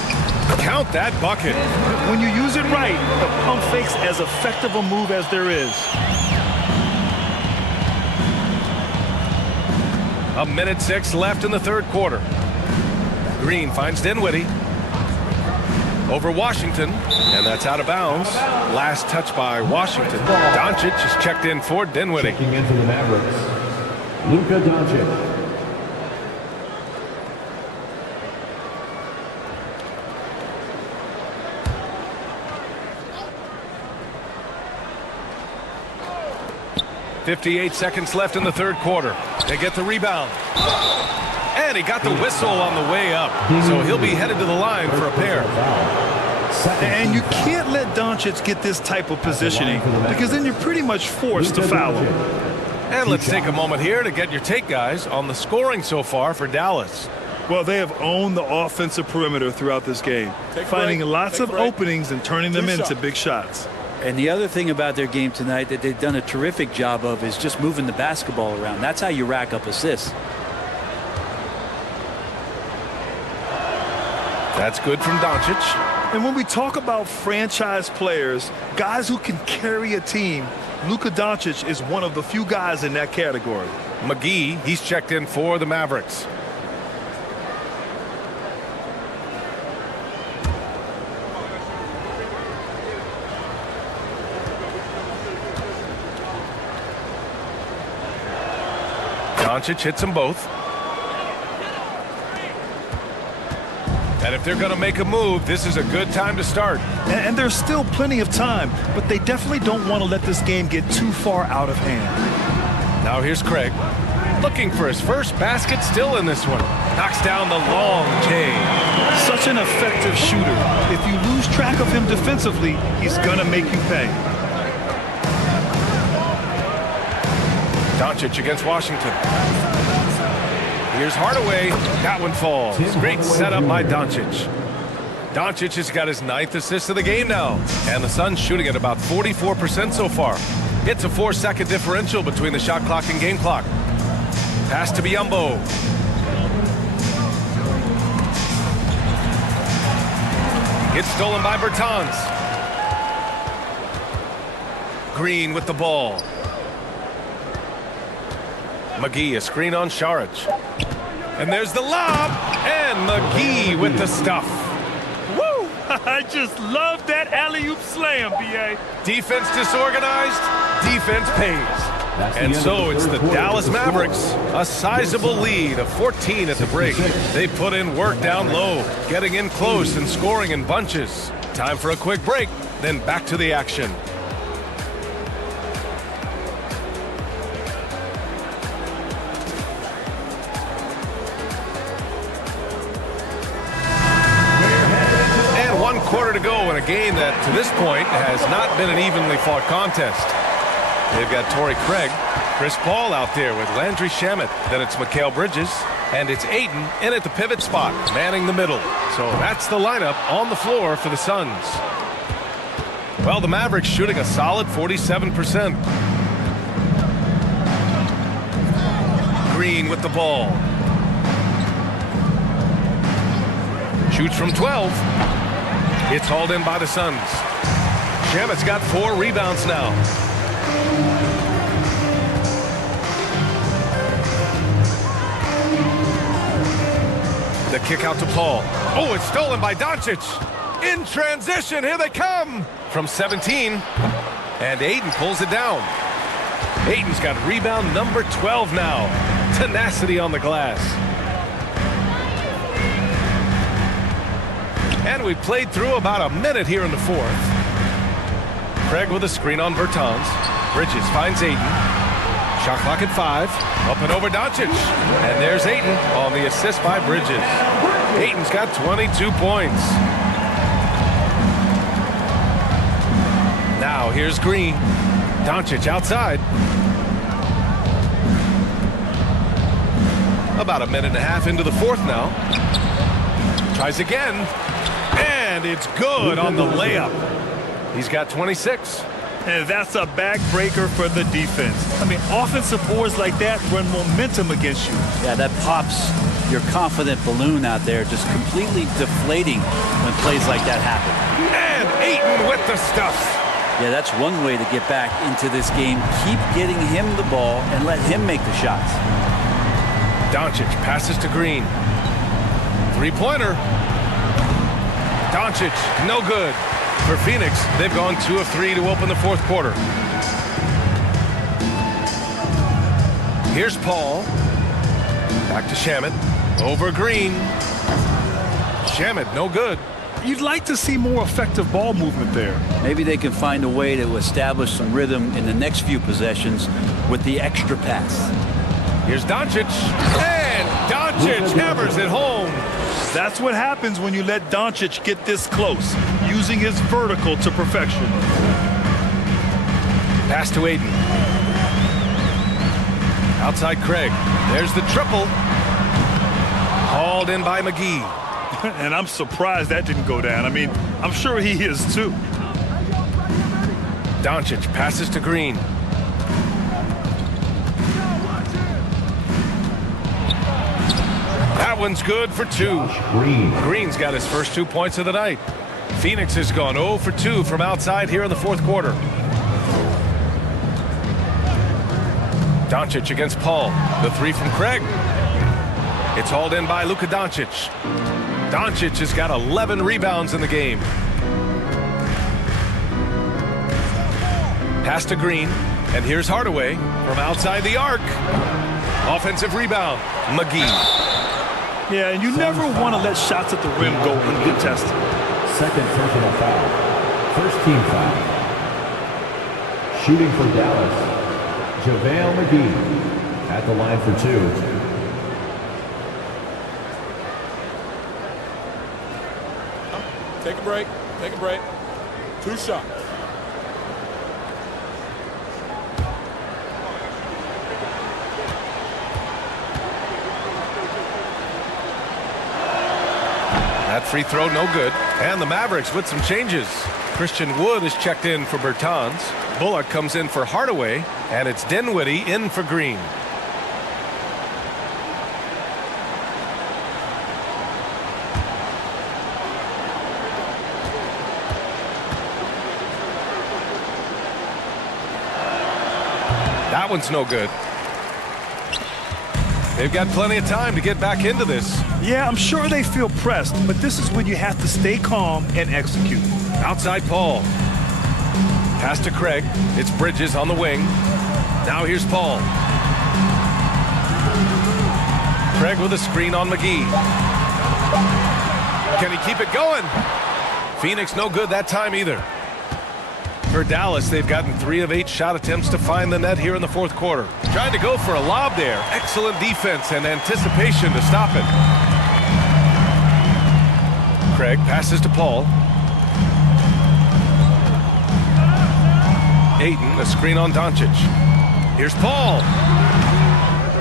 Count that bucket. When you use it right, the pump fake's as effective a move as there is. A minute 6 left in the third quarter. Green finds Dinwiddie. Over Washington, and that's out of bounds. Last touch by Washington. Doncic is checked in for Dinwiddie. Checking into the Mavericks, Luka Doncic. .58 seconds left in the third quarter. They get the rebound. And he got the whistle on the way up. So he'll be headed to the line for a pair. And you can't let Doncic get this type of positioning because then you're pretty much forced to foul him. And let's take a moment here to get your take, guys, on the scoring so far for Dallas. Well, they have owned the offensive perimeter throughout this game, finding lots of openings and turning them into big shots. And the other thing about their game tonight that they've done a terrific job of is just moving the basketball around. That's how you rack up assists. That's good from Doncic. And when we talk about franchise players, guys who can carry a team, Luka Doncic is one of the few guys in that category. McGee, he's checked in for the Mavericks. Doncic hits them both. And if they're going to make a move, this is a good time to start. And there's still plenty of time, but they definitely don't want to let this game get too far out of hand. Now here's Craig. Looking for his first basket still in this one. Knocks down the long J. Such an effective shooter. If you lose track of him defensively, he's going to make you pay. Doncic against Washington. Here's Hardaway. That one falls. Great setup by Doncic. Doncic has got his 9th assist of the game now. And the Suns shooting at about 44% so far. It's a 4-second differential between the shot clock and game clock. Pass to Biyombo. It's stolen by Bertans. Green with the ball. McGee, a screen on Saric. And there's the lob. And McGee with the stuff. Woo! I just love that alley-oop slam, B.A. Defense disorganized. Defense pays. And so it's the Dallas Mavericks, a sizable lead of 14 at the break. They put in work down low, getting in close and scoring in bunches. Time for a quick break, then back to the action. And 1 quarter to go in a game that, to this point, has not been an evenly fought contest. They've got Torrey Craig, Chris Paul out there with Landry Shamet. Then it's Mikal Bridges, and it's Ayton in at the pivot spot, manning the middle. So that's the lineup on the floor for the Suns. Well, the Mavericks shooting a solid 47%. Green with the ball. Shoots from 12. It's hauled in by the Suns. Shamet's got 4 rebounds now. The kick out to Paul. Oh, it's stolen by Doncic. In transition, here they come. From 17. And Ayton pulls it down. Ayton's got rebound number 12 now. Tenacity on the glass. And we've played through about a minute here in the 4th. Craig with a screen on Bertans. Bridges finds Ayton. Shot clock at 5. Up and over Doncic. And there's Ayton on the assist by Bridges. Ayton's got 22 points. Now here's Green. Doncic outside. About a minute and a half into the 4th now. Tries again. And it's good on the layup. He's got 26. And that's a backbreaker for the defense. I mean, offensive boards like that run momentum against you. Yeah, that pops your confident balloon out there, just completely deflating when plays like that happen. And Ayton with the stuff. Yeah, that's one way to get back into this game. Keep getting him the ball and let him make the shots. Doncic passes to Green. 3-pointer. Doncic, no good. For Phoenix, they've gone 2 of 3 to open the 4th quarter. Here's Paul. Back to Shamet. Over Green. Shamet, no good. You'd like to see more effective ball movement there. Maybe they can find a way to establish some rhythm in the next few possessions with the extra pass. Here's Doncic. And Doncic hammers it home. That's what happens when you let Doncic get this close, using his vertical to perfection. Pass to Ayton. Outside Craig. There's the triple. Hauled in by McGee. And I'm surprised that didn't go down. I mean, I'm sure he is too. Doncic passes to Green. That one's good for 2. Green's got his first 2 points of the night. Phoenix has gone 0 for 2 from outside here in the 4th quarter. Doncic against Paul. The 3 from Craig. It's hauled in by Luka Doncic. Doncic has got 11 rebounds in the game. Pass to Green. And here's Hardaway from outside the arc. Offensive rebound. McGee. Yeah, and you never want to let shots at the rim go uncontested. Second personal foul. First team foul. Shooting for Dallas, JaVale McGee at the line for 2. Take a break. Take a break. 2 shots. That free throw no good. And the Mavericks with some changes. Christian Wood is checked in for Bertans. Bullock comes in for Hardaway. And it's Dinwiddie in for Green. That one's no good. They've got plenty of time to get back into this. Yeah, I'm sure they feel pressed, but this is when you have to stay calm and execute. Outside Paul. Pass to Craig. It's Bridges on the wing. Now here's Paul. Craig with a screen on McGee. Can he keep it going? Phoenix no good that time either. For Dallas, they've gotten 3 of 8 shot attempts to find the net here in the fourth quarter. Trying to go for a lob there. Excellent defense and anticipation to stop it. Craig passes to Paul. Ayton, a screen on Doncic. Here's Paul.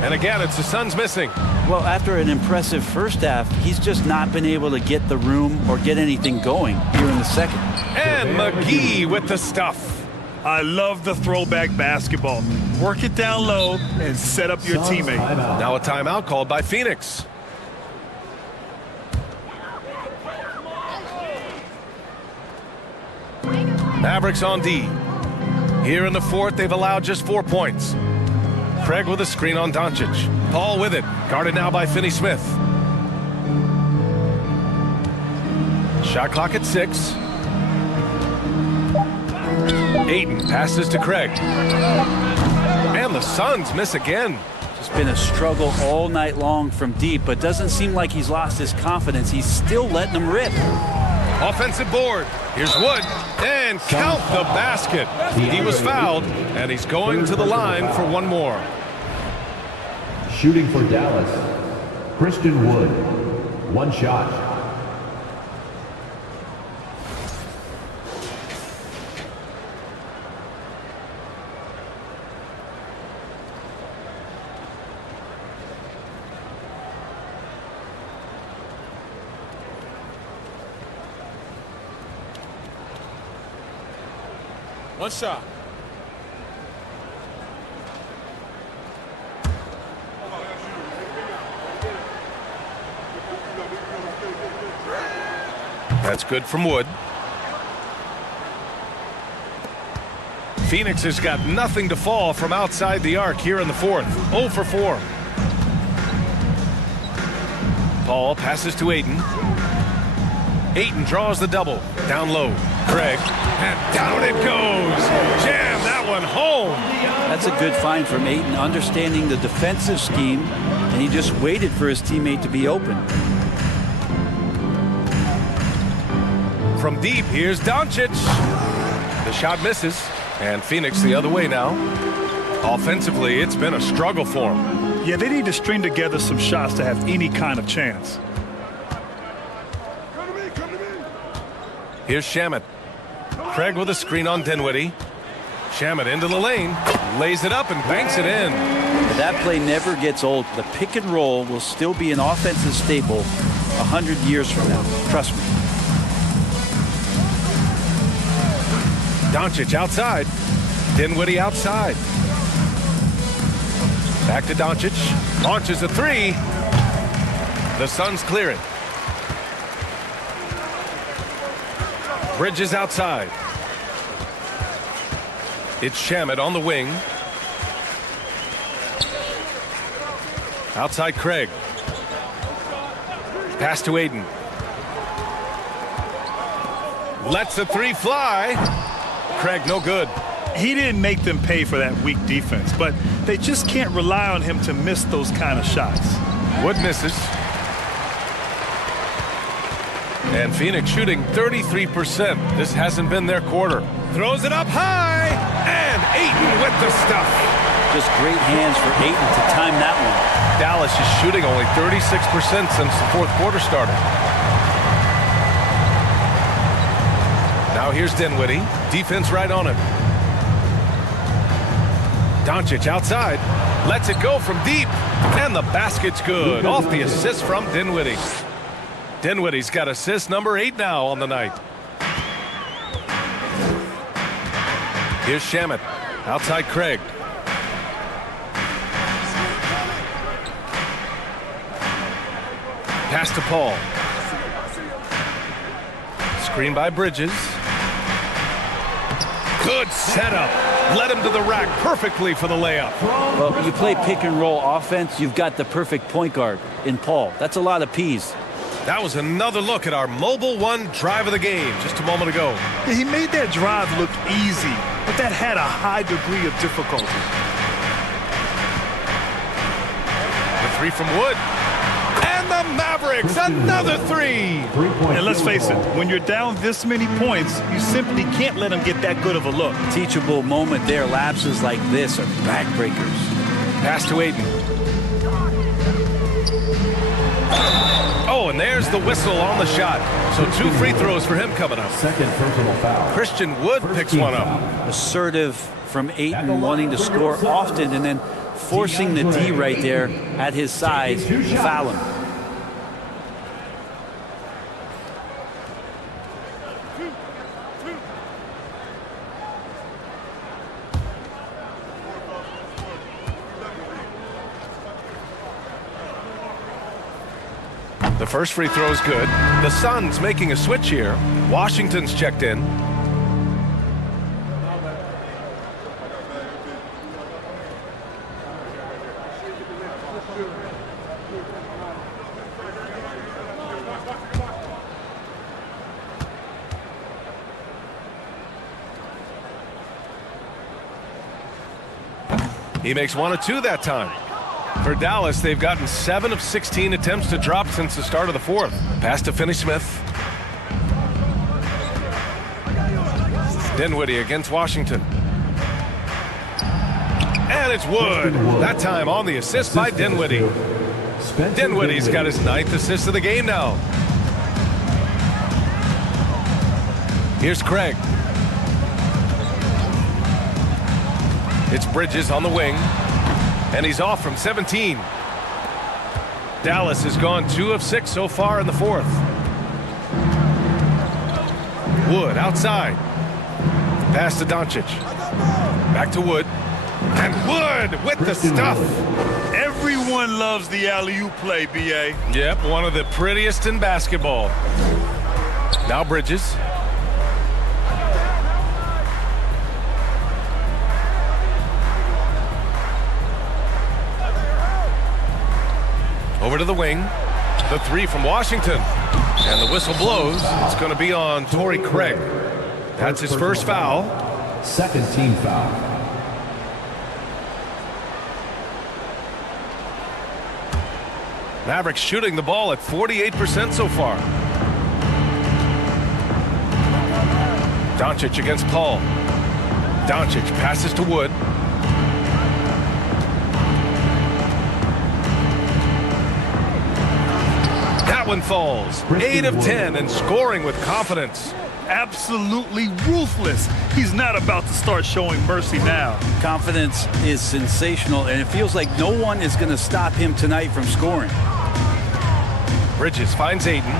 And again, it's the Suns missing. Well, after an impressive first half, he's just not been able to get the room or get anything going here in the second. And McGee with the stuff. I love the throwback basketball. Work it down low and set up your teammate. Now a timeout called by Phoenix. Mavericks on D. Here in the fourth, they've allowed just 4 points. Craig with a screen on Doncic. Paul with it. Guarded now by Finney-Smith. Shot clock at 6. Ayton passes to Craig. And the Suns miss again. It's been a struggle all night long from deep, but doesn't seem like he's lost his confidence. He's still letting them rip. Offensive board. Here's Wood. And count the basket. He was fouled, and he's going to the line for one more. Shooting for Dallas, Christian Wood. 1 shot. One shot. That's good from Wood. Phoenix has got nothing to fall from outside the arc here in the fourth. 0 for 4. Paul passes to Ayton. Ayton draws the double. Down low. Craig. And down it goes. Jam that one home. That's a good find from Ayton, understanding the defensive scheme, and he just waited for his teammate to be open. From deep, here's Doncic. The shot misses, and Phoenix the other way now. Offensively, it's been a struggle for them. Yeah, they need to string together some shots to have any kind of chance. Here's Shamet. Craig with a screen on Dinwiddie. Shamet into the lane, lays it up and banks it in. That play never gets old. The pick and roll will still be an offensive staple 100 years from now. Trust me. Doncic outside. Dinwiddie outside. Back to Doncic. Launches a 3. The Suns clear it. Bridges outside. It's Shamet on the wing. Outside Craig. Pass to Ayton. Lets the 3 fly. Craig no good. He didn't make them pay for that weak defense, but they just can't rely on him to miss those kind of shots. Wood misses. And Phoenix shooting 33%. This hasn't been their quarter. Throws it up high, and Ayton with the stuff. Just great hands for Ayton to time that one. Dallas is shooting only 36% since the fourth quarter started. Now here's Dinwiddie. Defense right on him. Doncic outside. Lets it go from deep. And the basket's good. Off the assist from Dinwiddie. Dinwiddie's got assist number 8 now on the night. Here's Shamet. Outside Craig. Pass to Paul. Screen by Bridges. Good setup. Led him to the rack perfectly for the layup. Well, you play pick and roll offense, you've got the perfect point guard in Paul. That's a lot of P's. That was another look at our Mobile One drive of the game just a moment ago. Yeah, he made that drive look easy, but that had a high degree of difficulty. The three from Wood. And the Mavericks, another three. And let's face it, when you're down this many points, you simply can't let them get that good of a look. Teachable moment there. Lapses like this are backbreakers. Pass to Ayton. Oh, and there's the whistle on the shot. So 2 free throws for him coming up. Second personal foul. Christian Wood picks one up. Assertive from Ayton, wanting to score often and then forcing the D right there at his size to foul him. The first free throw is good. The Suns making a switch here. Washington's checked in. He makes 1 of 2 that time. For Dallas, they've gotten 7 of 16 attempts to drop since the start of the fourth. Pass to Finney-Smith. Dinwiddie against Washington. And it's Wood. That time on the assist by Dinwiddie. Dinwiddie's got his 9th assist of the game now. Here's Craig. It's Bridges on the wing. And he's off from 17. Dallas has gone 2 of 6 so far in the fourth. Wood outside. Pass to Doncic. Back to Wood. And Wood with the stuff. Everyone loves the alley-oop play, B.A. Yep, one of the prettiest in basketball. Now Bridges. Over to the wing. The 3 from Washington. And the whistle blows. It's going to be on Torrey Craig. That's his first foul. Second team foul. Mavericks shooting the ball at 48% so far. Doncic against Paul. Doncic passes to Wood. That one falls. 8 of 10 and scoring with confidence. Absolutely ruthless. He's not about to start showing mercy now. Confidence is sensational, and it feels like no one is going to stop him tonight from scoring. Bridges finds Ayton.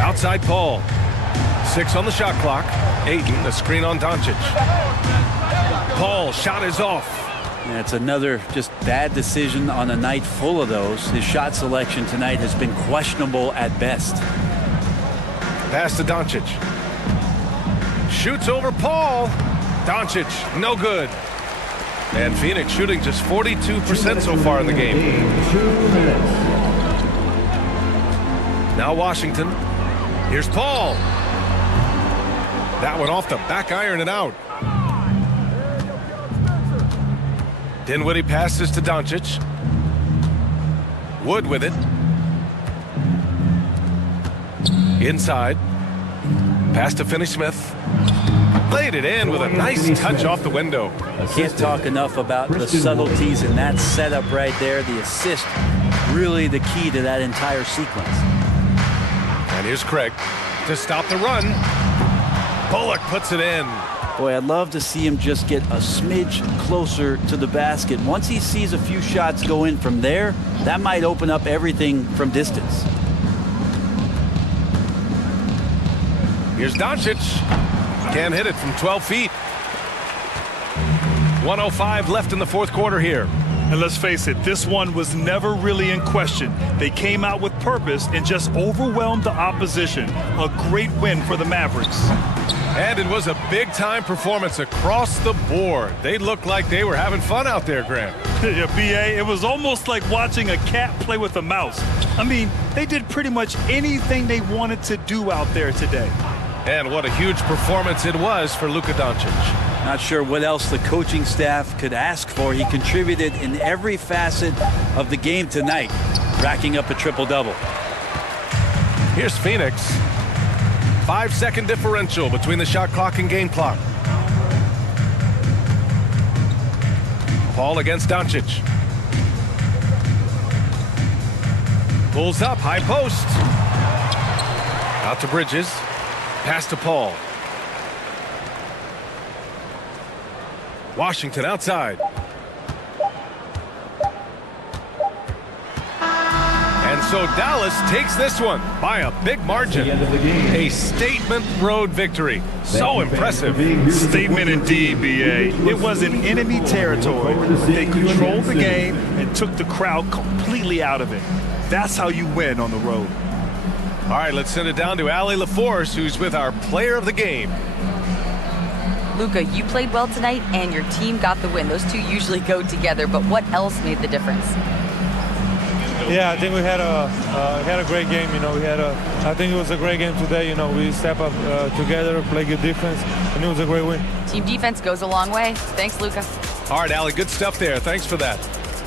Outside Paul. 6 on the shot clock. Ayton, a screen on Doncic. Paul, shot is off. Yeah, it's another just bad decision on a night full of those. His shot selection tonight has been questionable at best. Pass to Doncic. Shoots over Paul. Doncic, no good. And Phoenix shooting just 42% so far in the game. 2 minutes. Now Washington. Here's Paul. That one off the back iron and out. Dinwiddie passes to Doncic. Wood with it. Inside. Pass to Finney-Smith. Laid it in with a nice touch off the window. Can't talk enough about the subtleties in that setup right there. The assist, really the key to that entire sequence. And here's Craig to stop the run. Bullock puts it in. Boy, I'd love to see him just get a smidge closer to the basket. Once he sees a few shots go in from there, that might open up everything from distance. Here's Doncic. Can't hit it from 12 feet. 1:05 left in the fourth quarter here. And let's face it, this one was never really in question. They came out with purpose and just overwhelmed the opposition. A great win for the Mavericks. And it was a big-time performance across the board. They looked like they were having fun out there, Grant. Yeah, B.A., it was almost like watching a cat play with a mouse. I mean, they did pretty much anything they wanted to do out there today. And what a huge performance it was for Luka Doncic. Not sure what else the coaching staff could ask for. He contributed in every facet of the game tonight, racking up a triple-double. Here's Phoenix. 5-second differential between the shot clock and game clock. Paul against Doncic. Pulls up, high post. Out to Bridges. Pass to Paul. Washington outside. And so Dallas takes this one by a big margin. A statement road victory. So impressive. Statement indeed, B.A. It was in enemy territory. They controlled the game and took the crowd completely out of it. That's how you win on the road. All right, let's send it down to Allie LaForce, who's with our player of the game. Luka, you played well tonight, and your team got the win. Those two usually go together, but what else made the difference? Yeah, I think we had a great game. You know, I think it was a great game today. You know, we step up together, play good defense, and it was a great win. Team defense goes a long way. Thanks, Luka. All right, Allie, good stuff there. Thanks for that.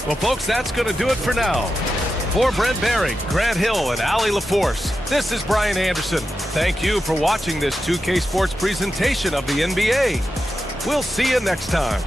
Well, folks, that's going to do it for now. For Brent Barry, Grant Hill, and Allie LaForce, this is Brian Anderson. Thank you for watching this 2K Sports presentation of the NBA. We'll see you next time.